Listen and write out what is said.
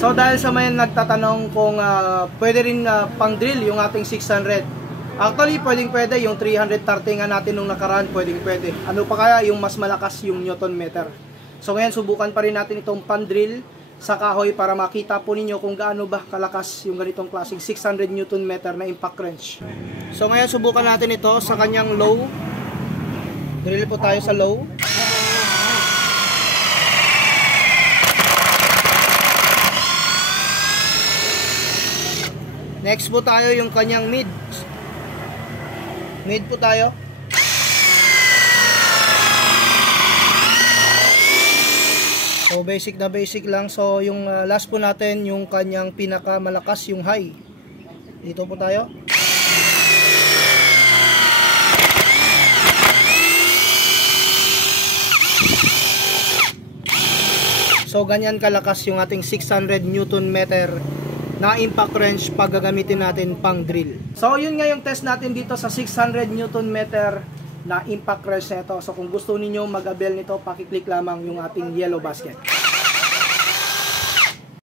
So dahil sa may nagtatanong kung pwede rin pang drill yung ating 600. Actually pwede yung 330 nga natin nung nakaraan, pwede. Ano pa kaya yung mas malakas yung Newton meter. So ngayon subukan pa rin natin itong pan drill sa kahoy para makita po ninyo kung gaano ba kalakas yung ganitong klaseng 600 Newton meter na impact wrench. So ngayon subukan natin ito sa kanyang low. Drill po tayo sa low. Next po tayo yung kanyang mid. Mid po tayo. So basic na basic lang. So yung last po natin yung kanyang pinaka malakas yung high. Dito po tayo. So ganyan kalakas yung ating 600 Newton meter na impact wrench pag gagamitin natin pang drill. So yun nga yung test natin dito sa 600 Newton meter na impact wrench nito. So kung gusto niyo mag-avail nito, paki-click lamang yung ating yellow basket.